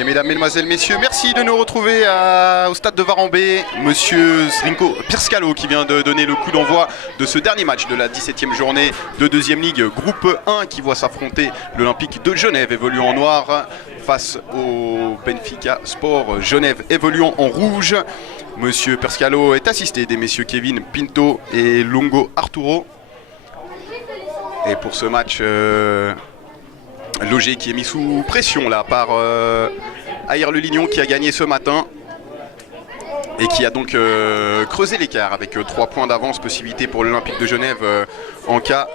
Et mesdames, mesdemoiselles, messieurs, merci de nous retrouver au stade de Varambé. Monsieur Srinko Pirskalo qui vient de donner le coup d'envoi de ce dernier match de la 17e journée de deuxième ligue groupe 1 qui voit s'affronter l'Olympique de Genève évoluant en noir face au Benfica Sport Genève évoluant en rouge. Monsieur Pirskalo est assisté des messieurs Kevin Pinto et Longo Arturo. Et pour ce match, Logé qui est mis sous pression là par Ayer Le Lignon qui a gagné ce matin et qui a donc creusé l'écart avec 3 points d'avance, possibilité pour l'Olympique de Genève en cas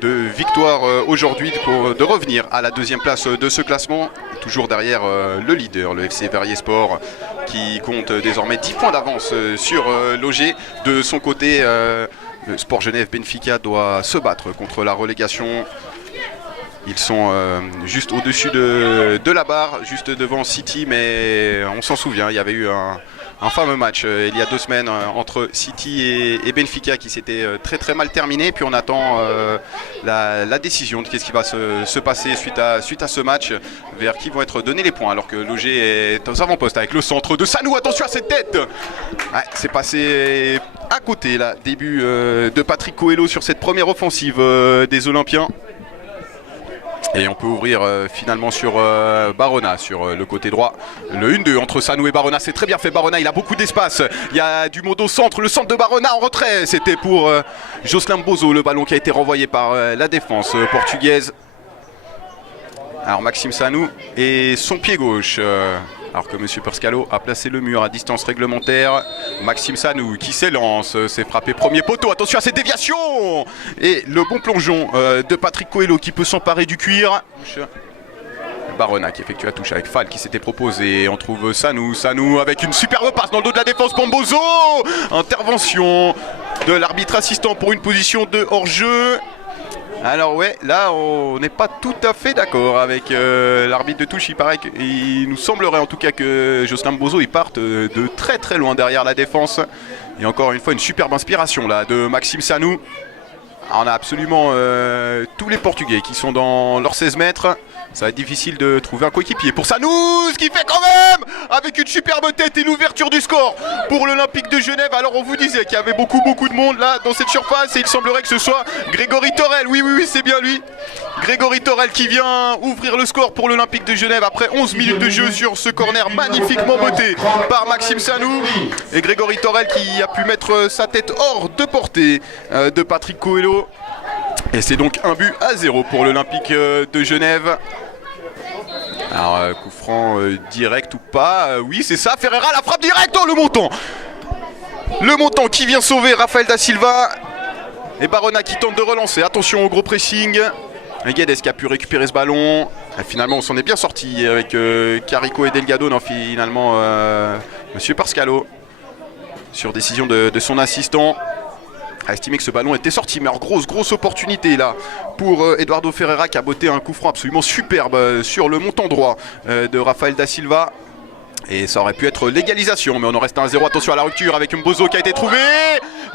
de victoire aujourd'hui de revenir à la deuxième place de ce classement, toujours derrière le leader, le FC Verrier Sport qui compte désormais 10 points d'avance sur Logé. De son côté, le Sport Genève Benfica doit se battre contre la relégation. Ils sont juste au-dessus de la barre, juste devant City, mais on s'en souvient, il y avait eu un fameux match il y a 2 semaines entre City et Benfica qui s'était très mal terminé. Puis on attend la décision de qu'est-ce qui va se passer suite à ce match, vers qui vont être donnés les points, alors que Logé est aux avant-postes avec le centre de Sanou. Attention à cette tête, ouais, c'est passé à côté là, début de Patrick Coelho sur cette première offensive des Olympiens. Et on peut ouvrir finalement sur Barona, sur le côté droit. Le 1-2 entre Sanou et Barona, c'est très bien fait. Barona, il a beaucoup d'espace. Il y a du monde au centre, le centre de Barona en retrait. C'était pour Jocelyn Bozo, le ballon qui a été renvoyé par la défense portugaise. Alors Maxime Sanou et son pied gauche. Alors que M. Pirskalo a placé le mur à distance réglementaire. Maxime Sanou qui s'élance, s'est frappé premier poteau. Attention à cette déviation. Et le bon plongeon de Patrick Coelho qui peut s'emparer du cuir. Barona qui effectue la touche avec Fall qui s'était proposé. On trouve Sanou avec une superbe passe dans le dos de la défense pour Mbozo. Intervention de l'arbitre assistant pour une position de hors-jeu. Alors ouais, là on n'est pas tout à fait d'accord avec l'arbitre de touche. Il paraît qu'il nous semblerait en tout cas que Jocelyn Bozo il parte de très loin derrière la défense. Et encore une fois une superbe inspiration là de Maxime Sanou. Alors, on a absolument tous les Portugais qui sont dans leurs 16 mètres. Ça va être difficile de trouver un coéquipier pour Sanou, ce qui fait quand même avec une superbe tête et l'ouverture du score pour l'Olympique de Genève. Alors on vous disait qu'il y avait beaucoup de monde là dans cette surface et il semblerait que ce soit Grégory Torel. Oui, c'est bien lui. Grégory Torel qui vient ouvrir le score pour l'Olympique de Genève après 11 minutes de jeu sur ce corner magnifiquement botté par Maxime Sanou. Et Grégory Torel qui a pu mettre sa tête hors de portée de Patrick Coelho. Et c'est donc 1-0 pour l'Olympique de Genève. Alors coup franc direct ou pas, oui c'est ça, Ferreira la frappe directe, oh, le montant qui vient sauver Rafael da Silva. Et Barona qui tente de relancer, attention au gros pressing. Guedes qui a pu récupérer ce ballon. Et finalement on s'en est bien sorti avec Carico et Delgado. Non, finalement Monsieur Pirskalo sur décision de son assistant a estimé que ce ballon était sorti. Mais alors grosse opportunité là pour Eduardo Ferreira qui a botté un coup franc absolument superbe sur le montant droit de Rafael da Silva. Et ça aurait pu être l'égalisation, mais on en reste à 1-0. Attention à la rupture avec Mbozo qui a été trouvé.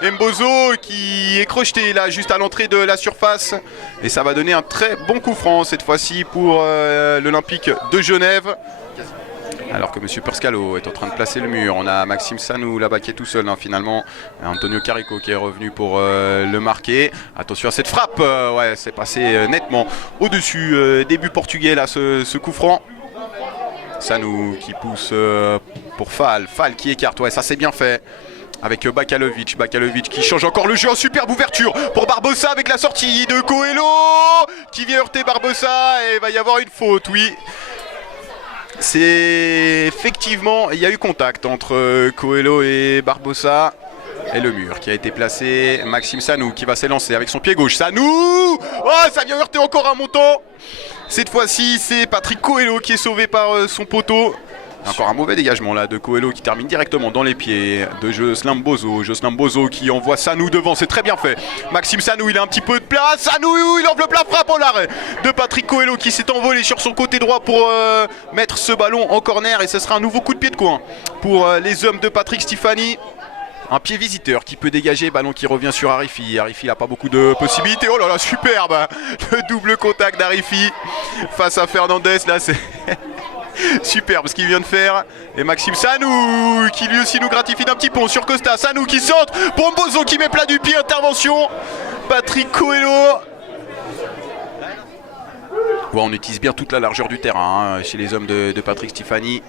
Et Mbozo qui est crocheté là juste à l'entrée de la surface. Et ça va donner un très bon coup franc cette fois-ci pour l'Olympique de Genève. Alors que M. Pirskalo est en train de placer le mur. On a Maxime Sanou là-bas qui est tout seul finalement. Antonio Carico qui est revenu pour le marquer. Attention à cette frappe. Ouais, c'est passé nettement au-dessus des buts portugais là ce coup franc. Sanou qui pousse pour Fall qui écarte. Ouais, ça c'est bien fait. Avec Bakalovic qui change encore le jeu en superbe ouverture pour Barbosa avec la sortie de Coelho qui vient heurter Barbosa et il va y avoir une faute, oui. C'est effectivement, il y a eu contact entre Coelho et Barbosa. Et le mur qui a été placé. Maxime Sanou qui va s'élancer avec son pied gauche. Sanou, oh, ça vient heurter encore un montant. Cette fois-ci, c'est Patrick Coelho qui est sauvé par son poteau. Encore un mauvais dégagement là de Coelho qui termine directement dans les pieds de Jocelyn Bozo. Jocelyn Bozo qui envoie Sanou devant, c'est très bien fait. Maxime Sanou, il a un petit peu de place. Sanou, il enveloppe la frappe en l'arrêt de Patrick Coelho qui s'est envolé sur son côté droit pour mettre ce ballon en corner. Et ce sera un nouveau coup de pied de coin pour les hommes de Patrick Stéphanie. Un pied visiteur qui peut dégager, ballon qui revient sur Arifi. Arifi n'a pas beaucoup de possibilités. Oh là là, superbe. Le double contact d'Arifi face à Fernandez. Là, c'est Superbe ce qu'il vient de faire. Et Maxime Sanou qui lui aussi nous gratifie d'un petit pont sur Costa. Sanou qui centre pour Mbozo qui met plat du pied. Intervention. Patrick Coelho. Ouais, on utilise bien toute la largeur du terrain hein, chez les hommes de Patrick Stéphanie.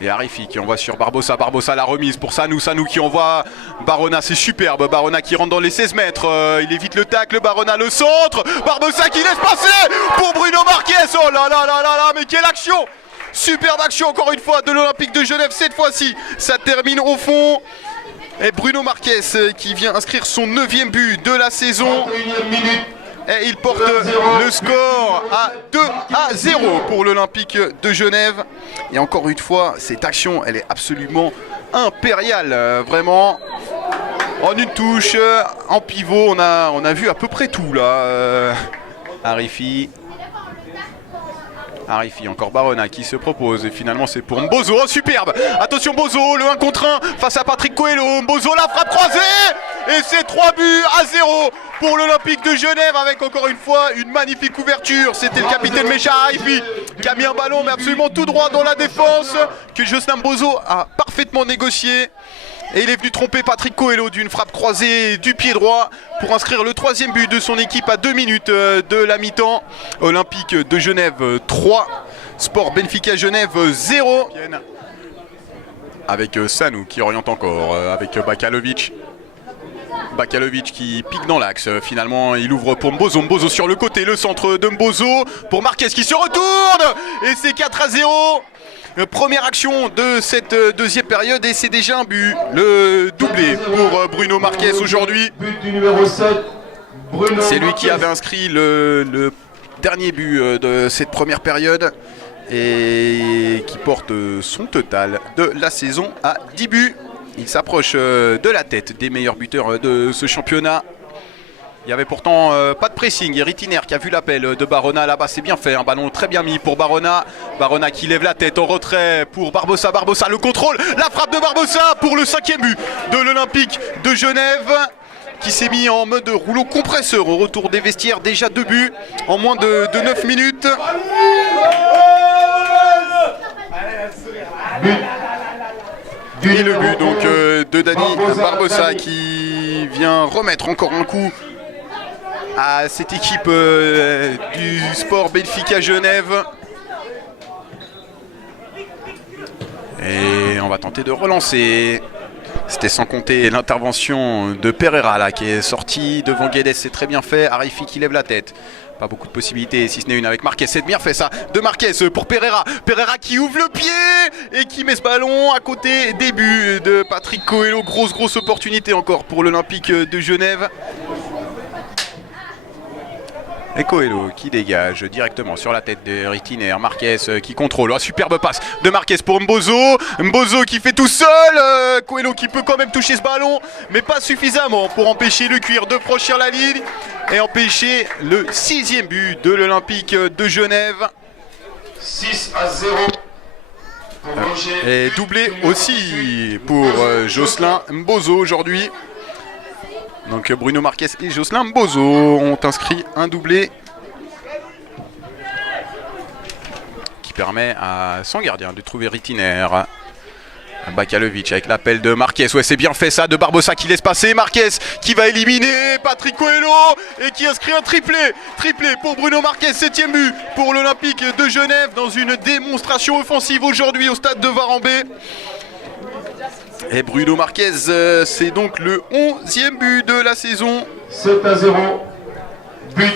Et Arifi qui envoie sur Barbosa. Barbosa la remise pour Sanou. Sanou qui envoie Barona. C'est superbe. Barona qui rentre dans les 16 mètres. Il évite le tacle. Barona le centre. Barbosa qui laisse passer pour Bruno Marquez. Oh là là là là là. Mais quelle action! Superbe action encore une fois de l'Olympique de Genève. Cette fois-ci, ça termine au fond. Et Bruno Marquez qui vient inscrire son 9e but de la saison. Et il porte le score à 2-0 pour l'Olympique de Genève. Et encore une fois, cette action, elle est absolument impériale. Vraiment, en une touche, en pivot, on a vu à peu près tout là. Arifi, encore Barona qui se propose. Et finalement, c'est pour Mbozo. Oh, superbe! Attention, Mbozo, le 1 contre 1 face à Patrick Coelho. Mbozo, la frappe croisée! Et c'est 3-0 pour l'Olympique de Genève avec encore une fois une magnifique ouverture. C'était le capitaine Mécha Arifi qui a mis un ballon mais absolument tout droit dans la défense que Jocelyn Mbozo a parfaitement négocié. Et il est venu tromper Patrick Coelho d'une frappe croisée du pied droit pour inscrire le 3e but de son équipe à 2 minutes de la mi-temps. Olympique de Genève 3, Sport Benfica Genève 0. Avec Sanou qui oriente encore, avec Bakalovic. Bakalovic qui pique dans l'axe. Finalement, il ouvre pour Mbozo. Mbozo sur le côté, le centre de Mbozo pour Marquez qui se retourne. Et c'est 4-0. Première action de cette deuxième période et c'est déjà un but. Le doublé pour Bruno Marquez aujourd'hui. C'est lui qui avait inscrit le dernier but de cette première période et qui porte son total de la saison à 10 buts. Il s'approche de la tête des meilleurs buteurs de ce championnat. Il y avait pourtant pas de pressing. Ritiner qui a vu l'appel de Barona là-bas, c'est bien fait. Un ballon très bien mis pour Barona. Barona qui lève la tête en retrait pour Barbosa. Barbosa le contrôle. La frappe de Barbosa pour le 5e but de l'Olympique de Genève qui s'est mis en mode rouleau compresseur au retour des vestiaires. Déjà 2 buts en moins de 9 minutes. Et le but donc de Dani Barbosa qui vient remettre encore un coup à cette équipe du Sport Benfica Genève. Et on va tenter de relancer. C'était sans compter l'intervention de Pereira là qui est sorti devant Guedes, c'est très bien fait. Arifi qui lève la tête. Pas beaucoup de possibilités, si ce n'est une avec Marquez. C'est bien fait ça, de Marquez pour Pereira. Pereira qui ouvre le pied et qui met ce ballon à côté. Début de Patrick Coelho. Grosse opportunité encore pour l'Olympique de Genève. Et Coelho qui dégage directement sur la tête de Ritiner. Marquez qui contrôle. Oh, superbe passe de Marquez pour Mbozo. Mbozo qui fait tout seul. Coelho qui peut quand même toucher ce ballon, mais pas suffisamment pour empêcher le cuir de franchir la ligne et empêcher le 6e but de l'Olympique de Genève. 6-0. Et doublé aussi pour Jocelyn Mbozo aujourd'hui. Donc Bruno Marquez et Jocelyn Mbozo ont inscrit un doublé qui permet à son gardien de trouver Ritiner. Bakalovic avec l'appel de Marquez. Ouais, c'est bien fait ça de Barbosa qui laisse passer. Marquez qui va éliminer Patrick Coelho et qui inscrit un triplé. Triplé pour Bruno Marquez, 7e but pour l'Olympique de Genève dans une démonstration offensive aujourd'hui au stade de Varambé. Et Bruno Marquez, c'est donc le 11e but de la saison. 7-0. But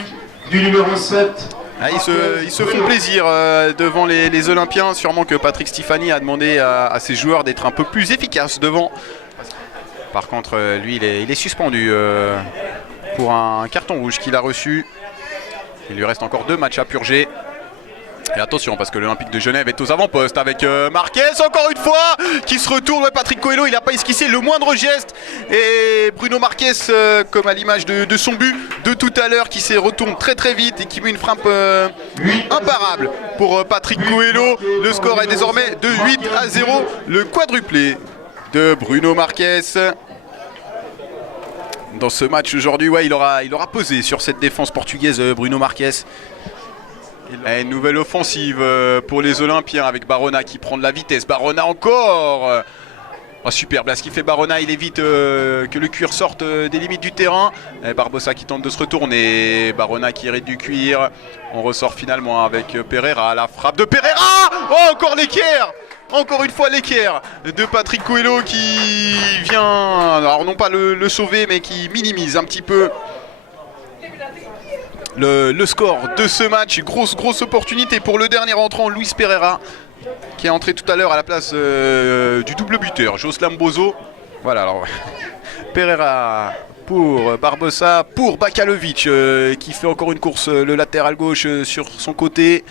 du numéro 7. Ah, ils se font plaisir devant les Olympiens. Sûrement que Patrick Stéphanie a demandé à ses joueurs d'être un peu plus efficaces devant. Par contre, lui, il est suspendu pour un carton rouge qu'il a reçu. Il lui reste encore 2 matchs à purger. Et attention parce que l'Olympique de Genève est aux avant-postes avec Marquez encore une fois qui se retourne. Ouais, Patrick Coelho, il n'a pas esquissé le moindre geste. Et Bruno Marquez, comme à l'image de son but de tout à l'heure, qui se retourne très vite et qui met une frappe imparable pour Patrick Coelho. Le score est désormais de 8-0. Le quadruplé de Bruno Marquez. Dans ce match aujourd'hui, ouais, il aura pesé sur cette défense portugaise Bruno Marquez. Et une nouvelle offensive pour les Olympiens avec Barona qui prend de la vitesse. Barona encore. Oh, superbe, là ce qu'il fait Barona, il évite que le cuir sorte des limites du terrain. Et Barbosa qui tente de se retourner. Barona qui hérite du cuir. On ressort finalement avec Pereira. La frappe de Pereira. Oh, encore l'équerre. Encore une fois l'équerre de Patrick Coelho qui vient, alors non pas le sauver, mais qui minimise un petit peu le score de ce match. Grosse opportunité pour le dernier entrant, Luis Pereira, qui est entré tout à l'heure à la place du double buteur, Joslam Bozo. Voilà, alors Pereira pour Barbosa, pour Bakalovic qui fait encore une course, le latéral gauche sur son côté.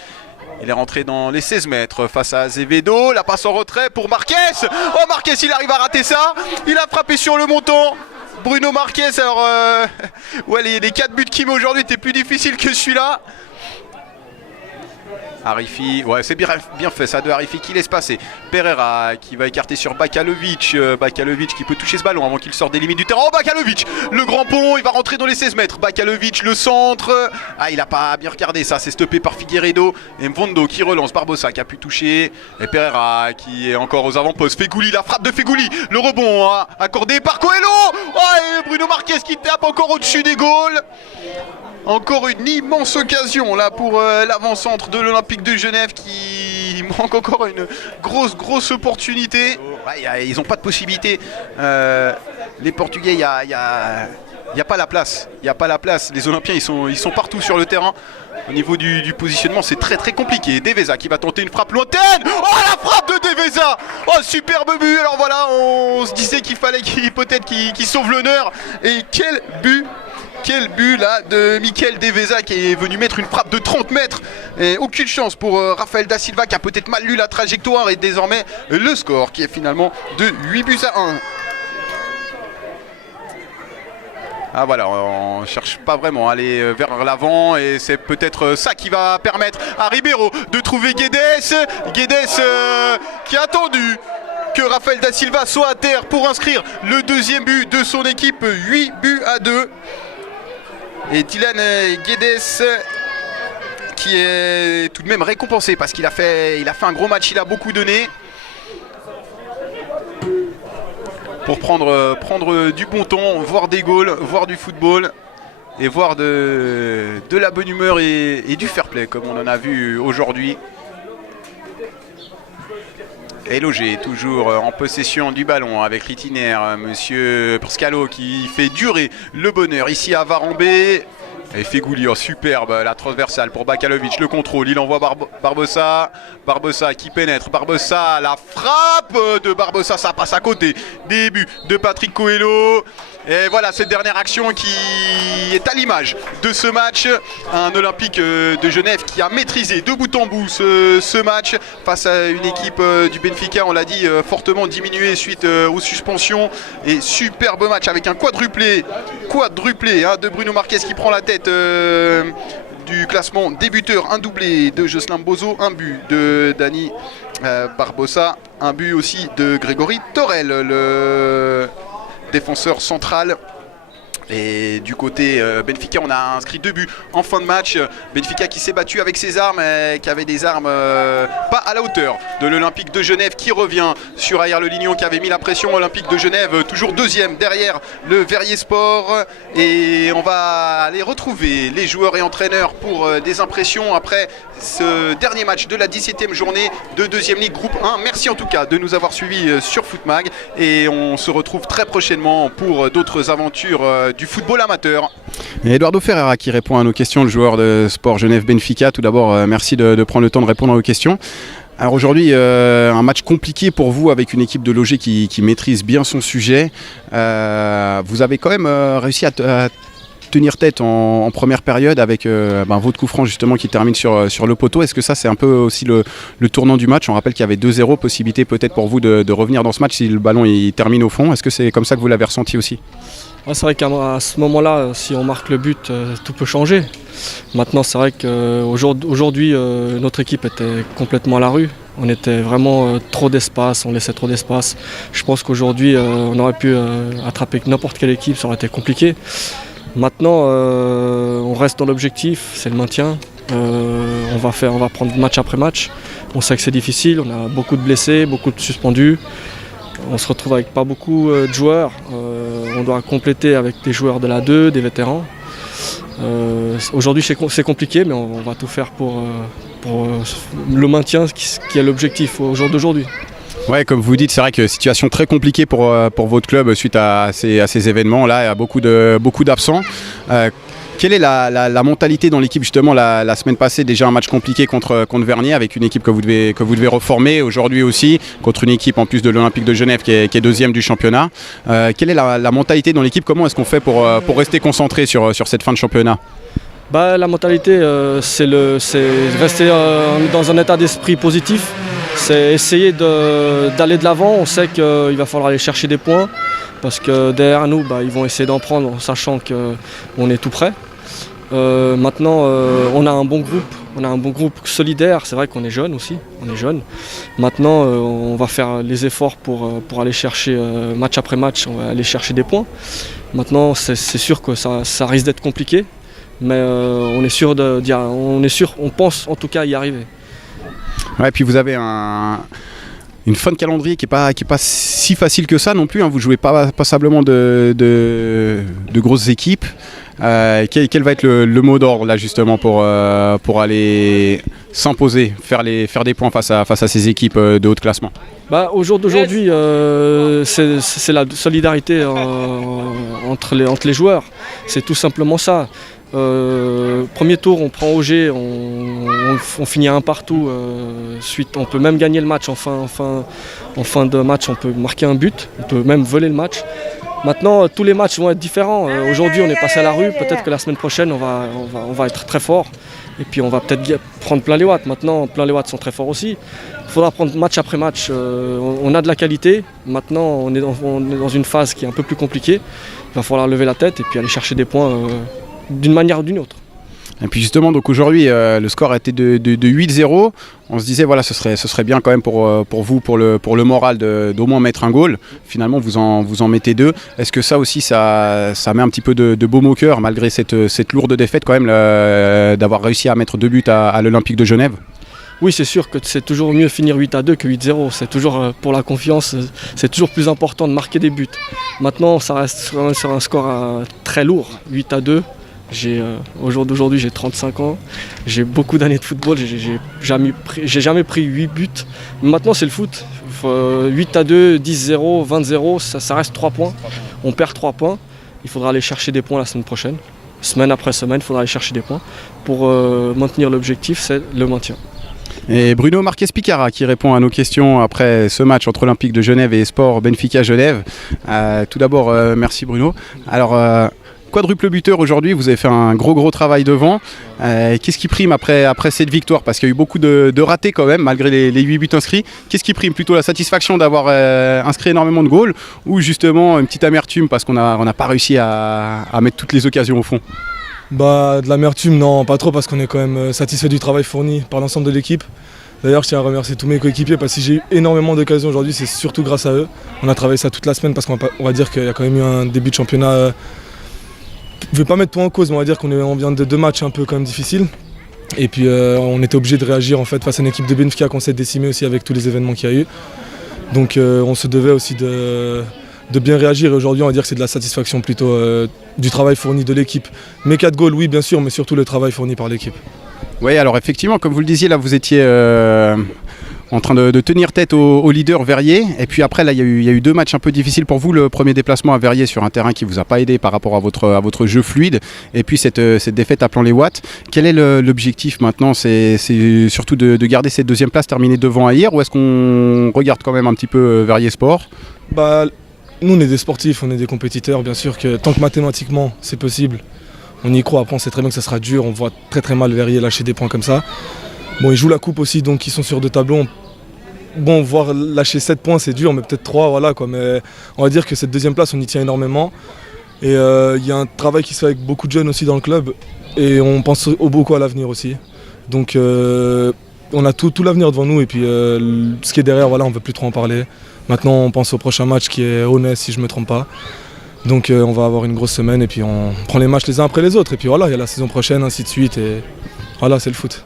Il est rentré dans les 16 mètres face à Azevedo. La passe en retrait pour Marquez. Oh, Marquez, il arrive à rater ça. Il a frappé sur le montant. Bruno Marquez, alors ouais, les 4 buts qu'il met aujourd'hui étaient plus difficiles que celui-là. Harifi, ouais, c'est bien fait ça de Harifi qui laisse passer. Pereira qui va écarter sur Bakalovic. Bakalovic qui peut toucher ce ballon avant qu'il sorte des limites du terrain. Oh, Bakalovic, le grand pont, il va rentrer dans les 16 mètres. Bakalovic, le centre. Ah, il a pas bien regardé ça, c'est stoppé par Figueiredo. Et Mvondo qui relance, Barbosa qui a pu toucher. Et Pereira qui est encore aux avant-postes. Fegouli, la frappe de Fegouli. Le rebond accordé par Coelho. Oh, et Bruno Marquez qui tape encore au-dessus des goals. Encore une immense occasion là pour l'avant-centre de l'Olympique de Genève qui manque encore une grosse opportunité. Ouais, ils n'ont pas de possibilité. Les Portugais, il n'y a pas la place. Il n'y a pas la place. Les Olympiens, ils sont partout sur le terrain. Au niveau du positionnement, c'est très compliqué. Deveza qui va tenter une frappe lointaine. Oh, la frappe de Deveza. Oh, superbe but. Alors voilà, on se disait qu'il fallait peut-être qu'il sauve l'honneur. Et quel but! Quel but là de Mikel Deveza qui est venu mettre une frappe de 30 mètres. Et aucune chance pour Rafael da Silva qui a peut-être mal lu la trajectoire. Et désormais le score qui est finalement de 8 buts à 1. Ah voilà, on cherche pas vraiment à aller vers l'avant. Et c'est peut-être ça qui va permettre à Ribeiro de trouver Guedes. Guedes qui a attendu que Rafael da Silva soit à terre pour inscrire le deuxième but de son équipe. 8 buts à 2. Et Dylan Guedes qui est tout de même récompensé parce qu'il a fait un gros match, il a beaucoup donné pour prendre du bon temps, voir des goals, voir du football et voir de la bonne humeur et du fair play comme on en a vu aujourd'hui. Et Logé toujours en possession du ballon avec l'itinéraire, monsieur Pascalo qui fait durer le bonheur ici à Varambé. Et Fegouli, superbe la transversale pour Bakalovic, le contrôle, il envoie Barbosa. Barbosa qui pénètre, Barbosa, la frappe de Barbosa, ça passe à côté. Début de Patrick Coelho. Et voilà cette dernière action qui est à l'image de ce match. Un Olympique de Genève qui a maîtrisé de bout en bout ce match face à une équipe du Benfica, on l'a dit, fortement diminuée suite aux suspensions. Et superbe match avec un quadruplé de Bruno Marquez qui prend la tête du classement des buteurs. Un doublé de Joslam Bozo, un but de Dani Barbosa, un but aussi de Grégory Torel, le défenseur central. Et du côté Benfica, on a inscrit 2 buts en fin de match. Benfica qui s'est battu avec ses armes, qui avait des armes pas à la hauteur de l'Olympique de Genève qui revient sur Ayer le Lignon qui avait mis la pression. Olympique de Genève toujours deuxième derrière le Verrier Sport. Et on va aller retrouver les joueurs et entraîneurs pour des impressions après ce dernier match de la 17e journée de deuxième ligue groupe 1. Merci en tout cas de nous avoir suivis sur Footmag. Et on se retrouve très prochainement pour d'autres aventures du football amateur. Et Eduardo Ferreira qui répond à nos questions, le joueur de Sport Genève Benfica. Tout d'abord, merci de prendre le temps de répondre à nos questions. Alors aujourd'hui, un match compliqué pour vous avec une équipe de Logé qui maîtrise bien son sujet. Vous avez quand même réussi à tenir tête en première période avec votre coup franc justement qui termine sur le poteau. Est-ce que ça c'est un peu aussi le tournant du match? On rappelle qu'il y avait 2-0, possibilité peut-être pour vous de revenir dans ce match si le ballon il termine au fond. Est-ce que c'est comme ça que vous l'avez ressenti aussi? Ouais, c'est vrai qu'à ce moment-là, si on marque le but, tout peut changer. Maintenant, c'est vrai qu'aujourd'hui, notre équipe était complètement à la rue. On était vraiment trop d'espace, on laissait trop d'espace. Je pense qu'aujourd'hui, on aurait pu attraper n'importe quelle équipe, ça aurait été compliqué. Maintenant, on reste dans l'objectif, c'est le maintien. On va prendre match après match. On sait que c'est difficile, on a beaucoup de blessés, beaucoup de suspendus. On se retrouve avec pas beaucoup de joueurs. On doit compléter avec des joueurs de la 2, des vétérans. Aujourd'hui c'est compliqué, mais on va tout faire pour le maintien, qui est l'objectif au jour d'aujourd'hui. Ouais, comme vous dites, c'est vrai que situation très compliquée pour votre club suite à ces événements-là. Il y a beaucoup d'absents. Quelle est la mentalité dans l'équipe justement la semaine passée, déjà un match compliqué contre Vernier avec une équipe que vous devez reformer aujourd'hui aussi, contre une équipe en plus de l'Olympique de Genève qui est deuxième du championnat. Quelle est la mentalité dans l'équipe? Comment est-ce qu'on fait pour rester concentré sur cette fin de championnat? La mentalité, c'est rester dans un état d'esprit positif. C'est essayer d'aller de l'avant. On sait qu'il va falloir aller chercher des points parce que derrière nous, ils vont essayer d'en prendre en sachant qu'on est tout prêt. Maintenant, on a un bon groupe solidaire. C'est vrai qu'on est jeune aussi. Maintenant, on va faire les efforts pour aller chercher match après match. On va aller chercher des points. Maintenant, c'est sûr que ça risque d'être compliqué, mais on pense en tout cas y arriver. Ouais, puis vous avez une fin de calendrier qui est pas si facile que ça non plus, hein. Vous jouez pas passablement de grosses équipes. Quel va être le mot d'ordre là justement pour aller s'imposer, faire des points face à ces équipes de haut de classement? Au jour d'aujourd'hui, c'est la solidarité entre les joueurs. C'est tout simplement ça. Premier tour, on prend Auger, on finit un partout. On peut même gagner le match en fin de match, on peut marquer un but, on peut même voler le match. Maintenant, tous les matchs vont être différents. Aujourd'hui, on est passé à la rue. Peut-être que la semaine prochaine, on va être très fort. Et puis, on va peut-être prendre plein les watts. Maintenant, plein les watts sont très forts aussi. Il faudra prendre match après match. On a de la qualité. Maintenant, on est dans une phase qui est un peu plus compliquée. Il va falloir lever la tête et puis aller chercher des points d'une manière ou d'une autre. Et puis justement, donc aujourd'hui, le score a été de 8-0. On se disait, voilà, ce serait bien quand même pour vous, pour le moral, d'au moins mettre un goal. Finalement, vous en mettez 2. Est-ce que ça aussi, ça met un petit peu de baume au cœur, malgré cette lourde défaite quand même, d'avoir réussi à mettre 2 buts à l'Olympique de Genève? Oui, c'est sûr que c'est toujours mieux finir 8-2 que 8-0. C'est toujours, pour la confiance, c'est toujours plus important de marquer des buts. Maintenant, ça reste sur un score très lourd, 8-2. Au jour d'aujourd'hui, j'ai 35 ans, j'ai beaucoup d'années de football, j'ai jamais pris 8 buts. Maintenant, c'est le foot. 8-2, 10-0, 20-0, ça reste 3 points. On perd 3 points. Il faudra aller chercher des points la semaine prochaine. Semaine après semaine, il faudra aller chercher des points. Pour maintenir l'objectif, c'est le maintien. Et Bruno Marquez-Picara qui répond à nos questions après ce match entre Olympique de Genève et Sport Benfica Genève. Tout d'abord, merci Bruno. Alors, quadruple buteur aujourd'hui, vous avez fait un gros travail devant. Qu'est-ce qui prime après cette victoire? Parce qu'il y a eu beaucoup de ratés quand même, malgré les 8 buts inscrits. Qu'est-ce qui prime? Plutôt la satisfaction d'avoir inscrit énormément de goals, ou justement une petite amertume parce qu'on n'a pas réussi à mettre toutes les occasions au fond? De l'amertume, non, pas trop, parce qu'on est quand même satisfait du travail fourni par l'ensemble de l'équipe. D'ailleurs, je tiens à remercier tous mes coéquipiers parce que si j'ai eu énormément d'occasions aujourd'hui, c'est surtout grâce à eux. On a travaillé ça toute la semaine parce qu'on va dire qu'il y a quand même eu un début de championnat. Je ne vais pas mettre tout en cause, mais on va dire qu'on vient de 2 matchs un peu quand même difficiles. Et puis on était obligé de réagir en fait face à une équipe de Benfica qu'on s'est décimée aussi avec tous les événements qu'il y a eu. Donc on se devait aussi de bien réagir, et aujourd'hui on va dire que c'est de la satisfaction plutôt du travail fourni de l'équipe. Mais 4 goals, oui bien sûr, mais surtout le travail fourni par l'équipe. Oui, alors effectivement, comme vous le disiez, là vous étiez en train de tenir tête au leader Verrier, et puis après là il y a eu 2 matchs un peu difficiles pour vous. Le premier déplacement à Verrier sur un terrain qui vous a pas aidé par rapport à votre jeu fluide, et puis cette défaite à Plan-les-Ouates. Quel est l'objectif maintenant? C'est surtout de garder cette 2e place terminée devant Aïr, ou est-ce qu'on regarde quand même un petit peu Verrier Sport? Nous on est des sportifs, on est des compétiteurs, bien sûr que tant que mathématiquement c'est possible, on y croit. Après on sait très bien que ça sera dur, on voit très mal Verrier lâcher des points comme ça. Bon, ils jouent la coupe aussi, donc ils sont sur 2 tableaux. Bon, voir lâcher 7 points c'est dur, mais peut-être 3, voilà quoi. Mais on va dire que cette 2e place on y tient énormément. Et il y a un travail qui se fait avec beaucoup de jeunes aussi dans le club, et on pense beaucoup à l'avenir aussi. Donc on a tout l'avenir devant nous, et puis ce qui est derrière, voilà, on ne veut plus trop en parler. Maintenant on pense au prochain match qui est Honnête, si je ne me trompe pas. Donc on va avoir une grosse semaine et puis on prend les matchs les uns après les autres. Et puis voilà, il y a la saison prochaine, ainsi de suite. Et voilà, c'est le foot.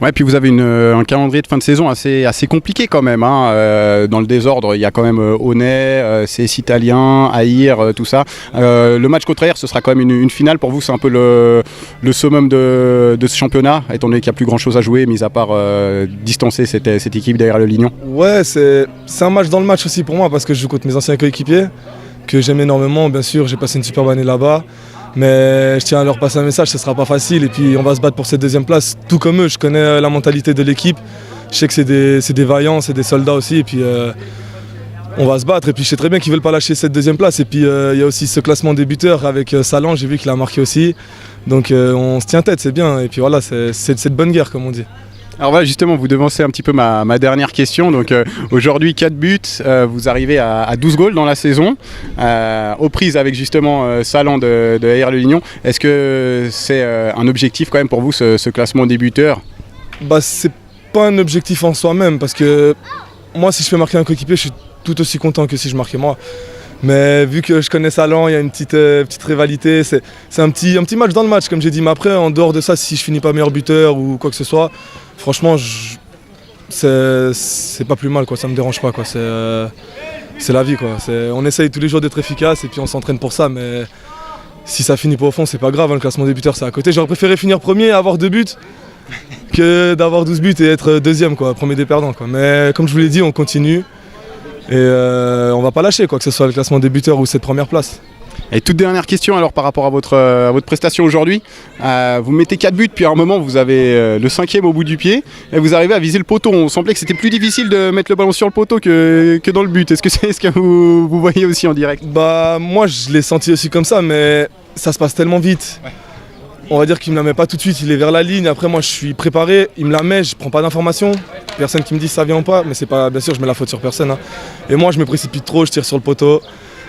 Ouais, puis vous avez un calendrier de fin de saison assez compliqué quand même. Dans le désordre, il y a quand même Aunet, CS Italien, Aïr, tout ça. Le match contre Aïr, ce sera quand même une finale. Pour vous, c'est un peu le summum de ce championnat, étant donné qu'il n'y a plus grand chose à jouer, mis à part distancer cette équipe derrière le Lignon. Ouais, c'est un match dans le match aussi pour moi parce que je joue contre mes anciens coéquipiers, que j'aime énormément. Bien sûr, j'ai passé une superbe année là-bas. Mais je tiens à leur passer un message, ce ne sera pas facile et puis on va se battre pour cette deuxième place, tout comme eux. Je connais la mentalité de l'équipe, je sais que c'est des vaillants, c'est des soldats aussi et puis on va se battre. Et puis je sais très bien qu'ils ne veulent pas lâcher cette deuxième place. Et puis il y a aussi ce classement des buteurs avec Salan, j'ai vu qu'il a marqué aussi. Donc on se tient tête, c'est bien. Et puis voilà, c'est de bonne guerre comme on dit. Alors voilà, justement, vous devancez un petit peu ma dernière question. Donc aujourd'hui, 4 buts, vous arrivez à 12 goals dans la saison, aux prises avec justement Salan de Aïr Le Lignon. Est-ce que c'est un objectif quand même pour vous, ce classement des buteurs ? Bah, c'est pas un objectif en soi-même, parce que moi, si je fais marquer un coéquipier, je suis tout aussi content que si je marquais moi. Mais vu que je connais Salan, il y a une petite rivalité, c'est un petit match dans le match, comme j'ai dit. Mais après, en dehors de ça, si je finis pas meilleur buteur ou quoi que ce soit, franchement, c'est pas plus mal, quoi. Ça me dérange pas, quoi. C'est la vie, quoi. On essaye tous les jours d'être efficace et puis on s'entraîne pour ça. Mais si ça finit pas au fond, c'est pas grave. Le classement des buteurs, c'est à côté. J'aurais préféré finir premier et avoir 2 buts que d'avoir 12 buts et être deuxième, quoi, premier des perdants, quoi. Mais comme je vous l'ai dit, on continue. Et on va pas lâcher, quoi, que ce soit le classement des buteurs ou cette première place. Et toute dernière question alors par rapport à votre prestation aujourd'hui. Vous mettez 4 buts, puis à un moment vous avez le 5e au bout du pied et vous arrivez à viser le poteau. On semblait que c'était plus difficile de mettre le ballon sur le poteau que dans le but. Est-ce que c'est ce que vous voyez aussi en direct ? Bah moi je l'ai senti aussi comme ça, mais ça se passe tellement vite. Ouais. On va dire qu'il me la met pas tout de suite, il est vers la ligne. Après moi je suis préparé, il me la met, je prends pas d'informations. Personne qui me dit si ça vient ou pas, mais c'est pas, bien sûr je mets la faute sur personne. Et moi je me précipite trop, je tire sur le poteau.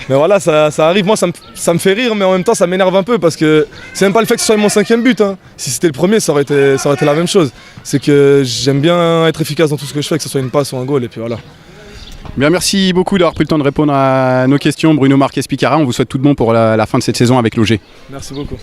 Mais voilà, ça arrive, moi ça me fait rire, mais en même temps ça m'énerve un peu parce que c'est même pas le fait que ce soit mon 5e but. Si c'était le premier, ça aurait été la même chose. C'est que j'aime bien être efficace dans tout ce que je fais, que ce soit une passe ou un goal, et puis voilà. Bien, merci beaucoup d'avoir pris le temps de répondre à nos questions, Bruno Marques Picara. On vous souhaite tout de bon pour la fin de cette saison avec l'OG. Merci beaucoup.